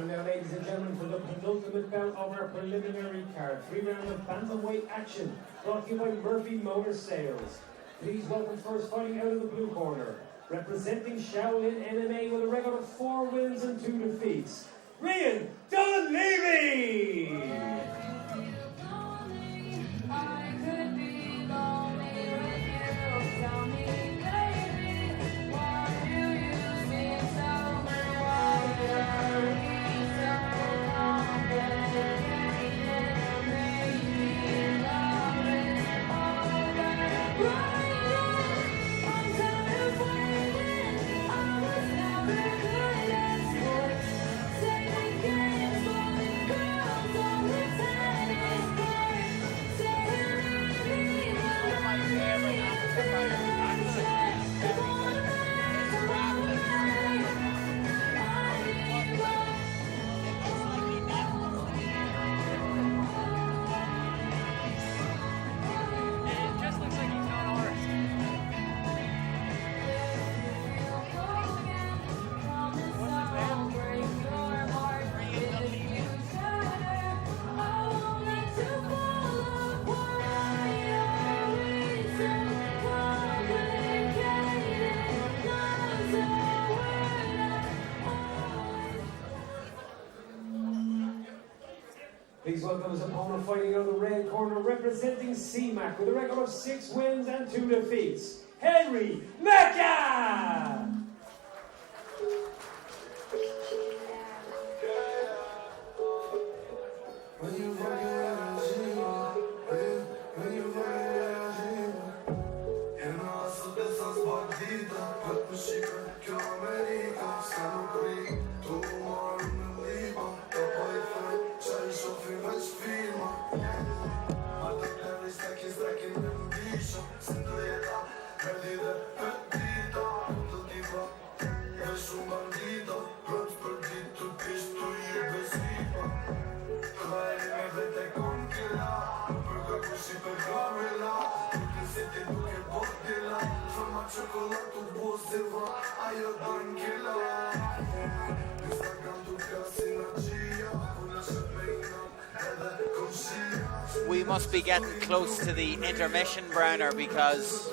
And now, ladies and gentlemen, for the penultimate bout of our preliminary card, 3 rounds of bantamweight action, brought to you by Murphy Motor Sales. Please welcome first fighting out of the blue corner, representing Shaolin MMA with a record of 4 wins and 2 defeats, Rian Dunne-Leavy! Please welcome his opponent fighting out of the red corner, representing CMAC with a record of 6 wins and 2 defeats, Leka! We must be getting close to the intermission, Browner, because...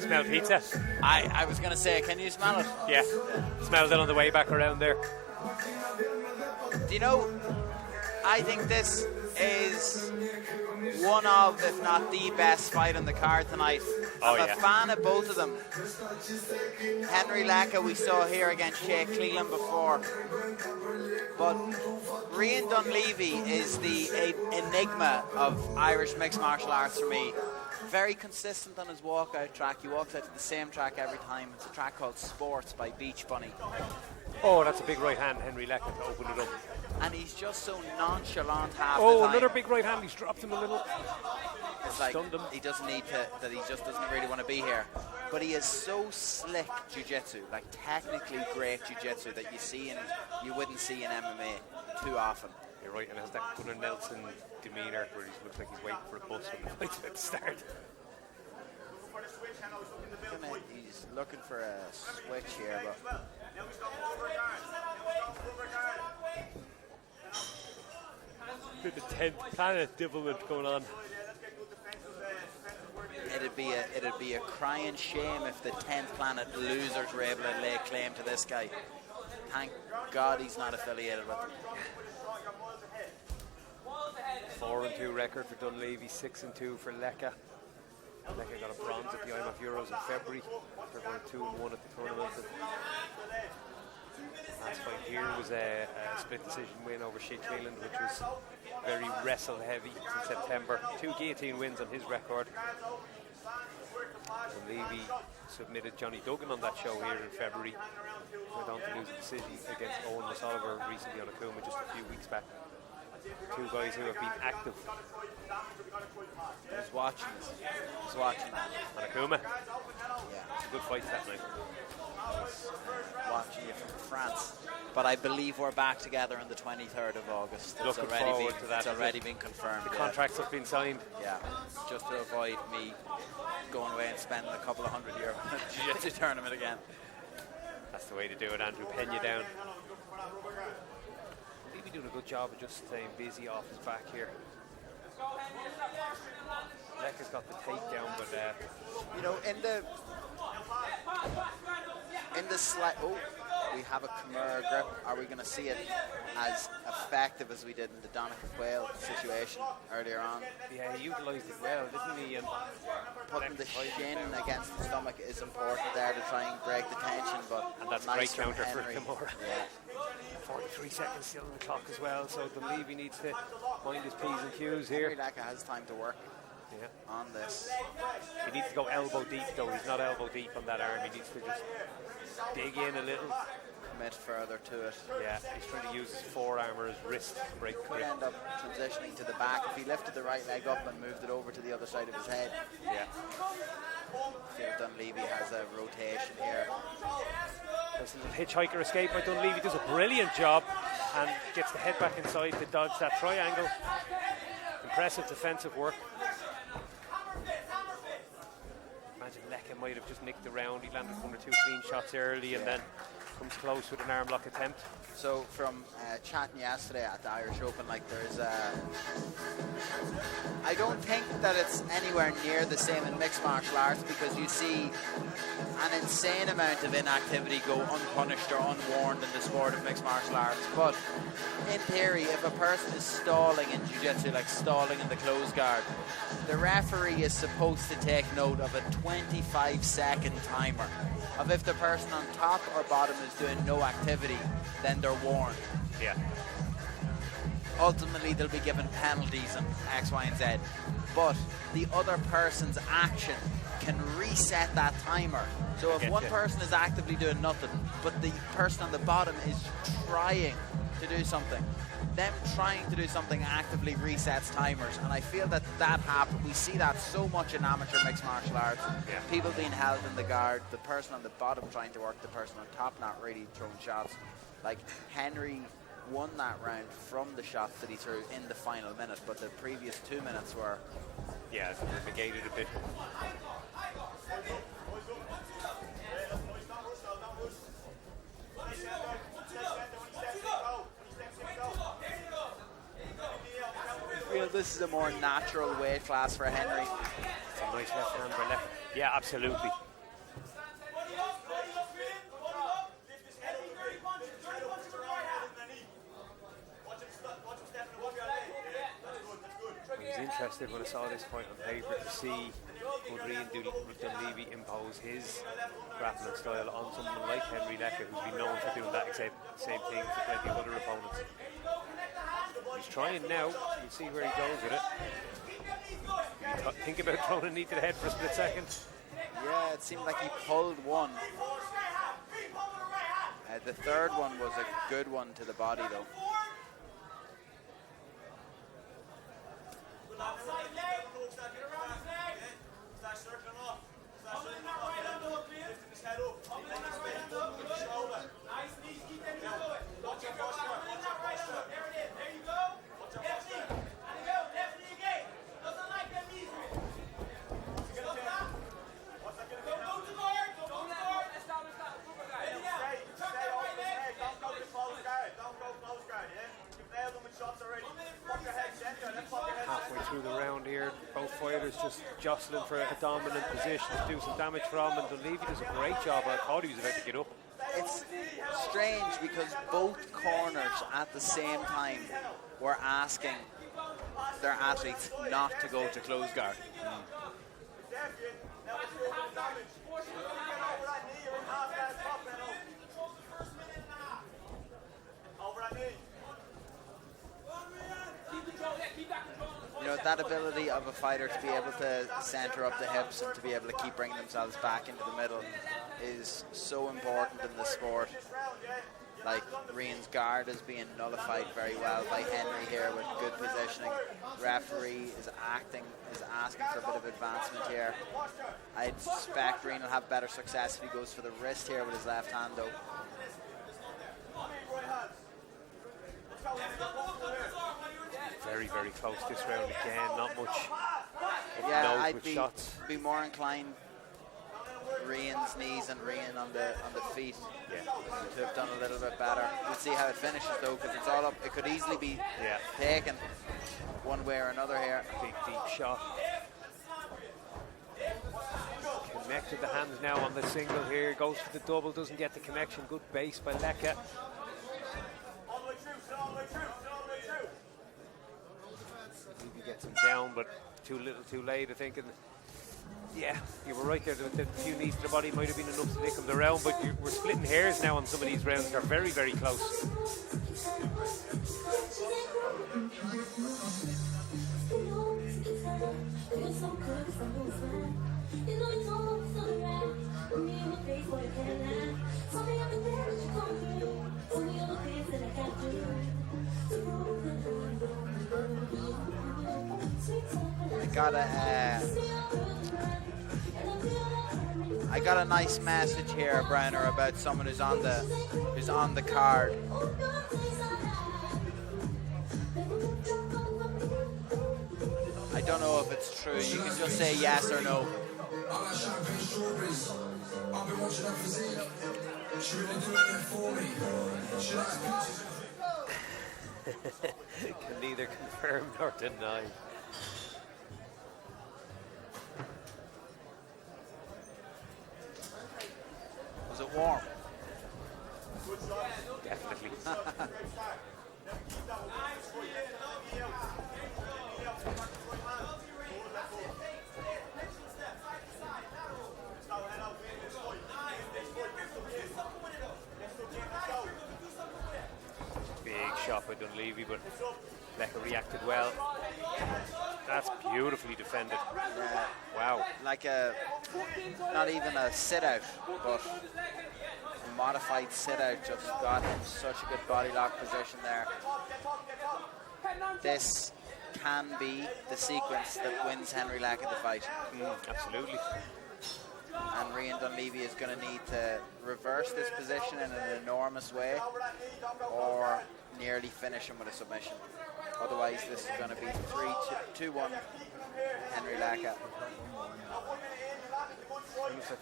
Smell pizza? I was going to say, can you smell it? Yeah, smelled it on the way back around there. Do you know, I think this is one of, if not the best fight on the card tonight. I'm a fan of both of them. Henry Leka we saw here against Shea Cleland before. But Rian Dunne-Leavy is the enigma of Irish mixed martial arts for me. Very consistent on his walkout track. He walks out to the same track every time. It's a track called Sports by Beach Bunny. Oh, that's a big right hand, Henry Leka, to open it up. And he's just so nonchalant half the time. Oh, another big right hand. He's dropped him a little. It's like Stunned him. he doesn't need to, that he just doesn't really want to be here. But he is so slick jiu-jitsu, like technically great jiu-jitsu that you wouldn't see in MMA too often. You're right, and it has that Gunnar Nelson demeanour where he looks like he's waiting for a bus when the fight's about to start. He's looking for a switch here, but bit of 10th planet devilment going on. It'd be a crying shame if the 10th planet losers were able to lay claim to this guy. Thank God he's not affiliated with them. 4-2 record for Dunne-Leavy, 6-2 for Leka. Leka got a bronze at the IMF Euros in February after going 2-1 at the tournament. Last fight here was a split decision win over Shea Cleland, which was very wrestle heavy in September. 2 guillotine wins on his record. Dunne-Leavy submitted Johnny Duggan on that show here in February. Went on to lose a decision against Owen Oliver recently on Akuma just a few weeks back. 2 guys who have been active. I was watching that. On Akuma? Yeah. It's a good fight that night. I was watching you from France. But I believe we're back together on the 23rd of August. It's already been confirmed. The contracts have been signed. Yeah, just to avoid me going away and spending a couple of €100 in a jiu-jitsu tournament again. That's the way to do it, Andrew. Pen you down. good job of just staying busy off his back here. Leka's got the takedown, but you know, in the slight, we have a Kimura grip. Are we going to see it as effective as we did in the Donica Quayle situation earlier on? Yeah, he utilised it well, didn't he? And putting the shin against the stomach is important there to try and break the tension, and that's a great counter for Kimura. Yeah. 43 seconds still on the clock as well, so Dunne-Leavy needs to mind his P's and Q's here. Leka has time to work on this. He needs to go elbow deep though. He's not elbow deep on that arm. He needs to just dig in a little. Commit further to it. Yeah, he's trying to use his forearm or his wrist to break could end up transitioning to the back. If he lifted the right leg up and moved it over to the other side of his head. Yeah. I feel Dunne-Leavy has a rotation here. There's a little hitchhiker escape by Dunne-Leavy. Does a brilliant job and gets the head back inside to dodge that triangle. Impressive defensive work. Imagine Leka might have just nicked the round. He landed 1 or 2 clean shots early and then comes close with an arm lock attempt. So from chatting yesterday at the Irish Open, like I don't think that it's anywhere near the same in mixed martial arts, because you see an insane amount of inactivity go unpunished or unwarned in the sport of mixed martial arts. But in theory, if a person is stalling in jiu-jitsu, like stalling in the close guard, the referee is supposed to take note of a 25-second timer of if the person on top or bottom is doing no activity, then they're warned. Yeah. Ultimately, they'll be given penalties and X, Y, and Z. But the other person's action can reset that timer. So if one person is actively doing nothing, but the person on the bottom is trying to do something, them trying to do something actively resets timers. And I feel that happens. We see that so much in amateur mixed martial arts. Yeah. People being held in the guard, the person on the bottom trying to work the person on top not really throwing shots. Like Henry won that round from the shots that he threw in the final minute, but the previous 2 minutes were... Yeah, it's negated a bit. This is a more natural weight class for Henry. It's a nice left hand by left. Yeah, absolutely. I was interested when I saw this fight on paper to see would Rian Dunne-Leavy impose his grappling style on someone like Henry Leka, who's been known for doing that same thing to plenty of other opponents. He's trying now. We'll see where he goes with it. Think about throwing a knee to the head for a split second. Yeah, it seemed like he pulled one. The third one was a good one to the body, though. Through the round here, both fighters just jostling for a dominant position to do some damage for him, and Dunne-Leavy does a great job. I thought he was about to get up. It's strange because both corners at the same time were asking their athletes not to go to close guard. You know, that ability of a fighter to be able to center up the hips and to be able to keep bringing themselves back into the middle is so important in the sport. Like, Rian's guard is being nullified very well by Henry here with good positioning. The referee is asking for a bit of advancement here. I'd suspect Rian will have better success if he goes for the wrist here with his left hand, though. Very, very close this round again. Not much. Yeah, I'd shots. be more inclined Rian's knees and Rian on the feet. Yeah. To have done a little bit better. We'll see how it finishes though, because it's all up. It could easily be taken one way or another here. Big deep shot. Connected the hands now on the single here. Goes for the double, doesn't get the connection. Good base by Leka. He gets him down, but too little, too late, I think. And yeah, you were right there. The few knees to the body might have been enough to nick him the round, but we're splitting hairs now on some of these rounds. They're very, very close. I got a nice message here, Browner, about someone who's on the card. I don't know if it's true. You can just say yes or no. Can neither confirm nor deny. Was it warm? Definitely. Big shot by Dunne-Leavy, but Leka reacted well. That's beautifully defended. Wow. Like not even a sit-out, but a modified sit-out. Just got him such a good body lock position there. This can be the sequence that wins Henry Leka the fight. Absolutely. And Rian Dunne-Leavy is going to need to reverse this position in an enormous way or nearly finish him with a submission. Otherwise, this is going to be 3-2-1 Henry Leka.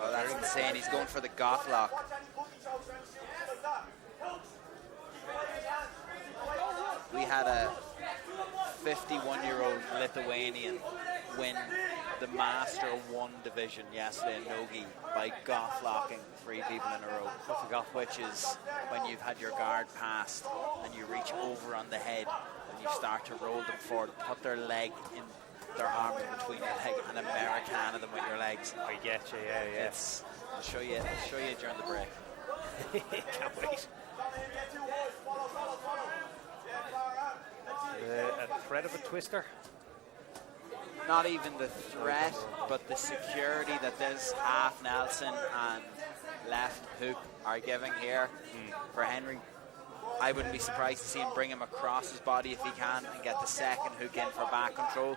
Oh, that's insane. He's going for the goth lock. We had a 51-year-old Lithuanian win the Master 1 division yesterday in Nogi by goth locking 3 people in a row. Which is when you've had your guard passed and you reach over on the head and you start to roll them forward, put their leg in their arm in between your leg and Americana them with your legs. I get you, yeah. I'll show you during the break. Can't wait. A threat of a twister? Not even the threat, but the security that this half Nelson and left hook are giving here for Henry. I wouldn't be surprised to see him bring him across his body if he can and get the second hook in for back control.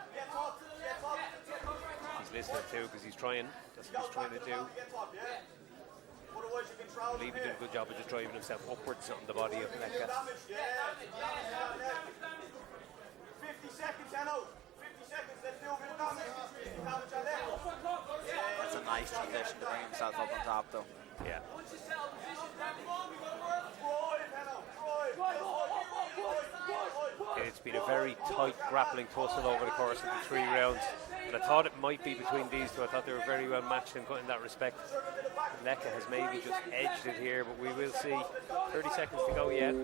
He's listening too because he's trying. That's what he's trying to do. Leavy did a good job of just driving himself upwards on the body of Leka. 50 seconds, Hanno. 50 seconds, let's do a bit of damage. That's a nice transition to bring himself up on top though. Yeah. It's been a very tight grappling tussle over the course of the 3 rounds, and I thought it might be between these two. I thought they were very well matched in that respect. Leka has maybe just edged it here, but we will see. 30 seconds to go yet.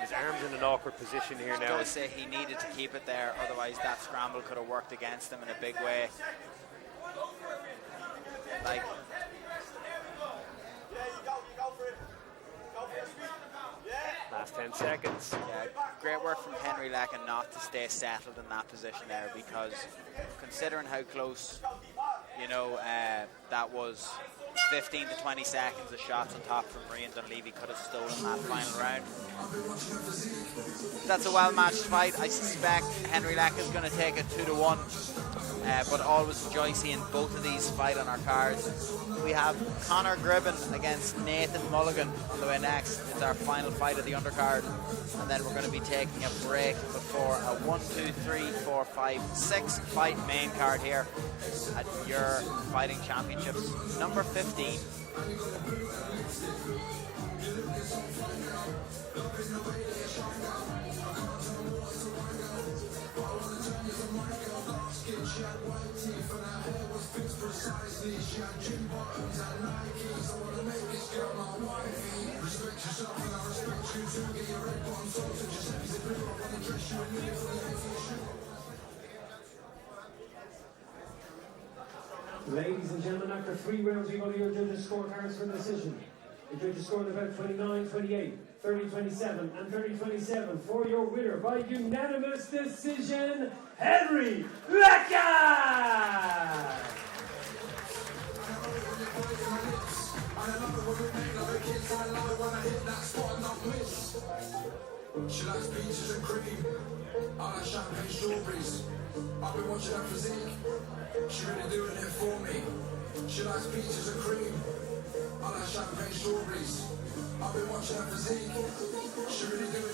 His arm's in an awkward position here now. I was going to say he needed to keep it there, otherwise that scramble could have worked against him in a big way. Like, last 10 seconds. Yeah, great work from Henry Leka not to stay settled in that position there, because considering how close, that was 15 to 20 seconds of shots on top from Rian Dunne-Leavy could have stolen that final round. That's a well-matched fight. I suspect Henry Leka is going to take it 2-1. but always enjoy seeing both of these fight on our cards. We have Conor Gribben against Nathan Mulligan on the way next. It's our final fight of the undercard, and then we're going to be taking a break before a 1, 2, 3, 4, 5, 6 fight main card here at your Fighting Championships number 15. Ladies and gentlemen, after 3 rounds, we go to your judges' scorecards for decision. The judges scored about 29-28, 30-27, and 30-27 for your winner by unanimous decision, Henry Leka! She likes peaches and cream. I like champagne strawberries. I've been watching her physique. She really doing it for me. She likes peaches and cream. I like champagne strawberries. I've been watching her physique. She really doing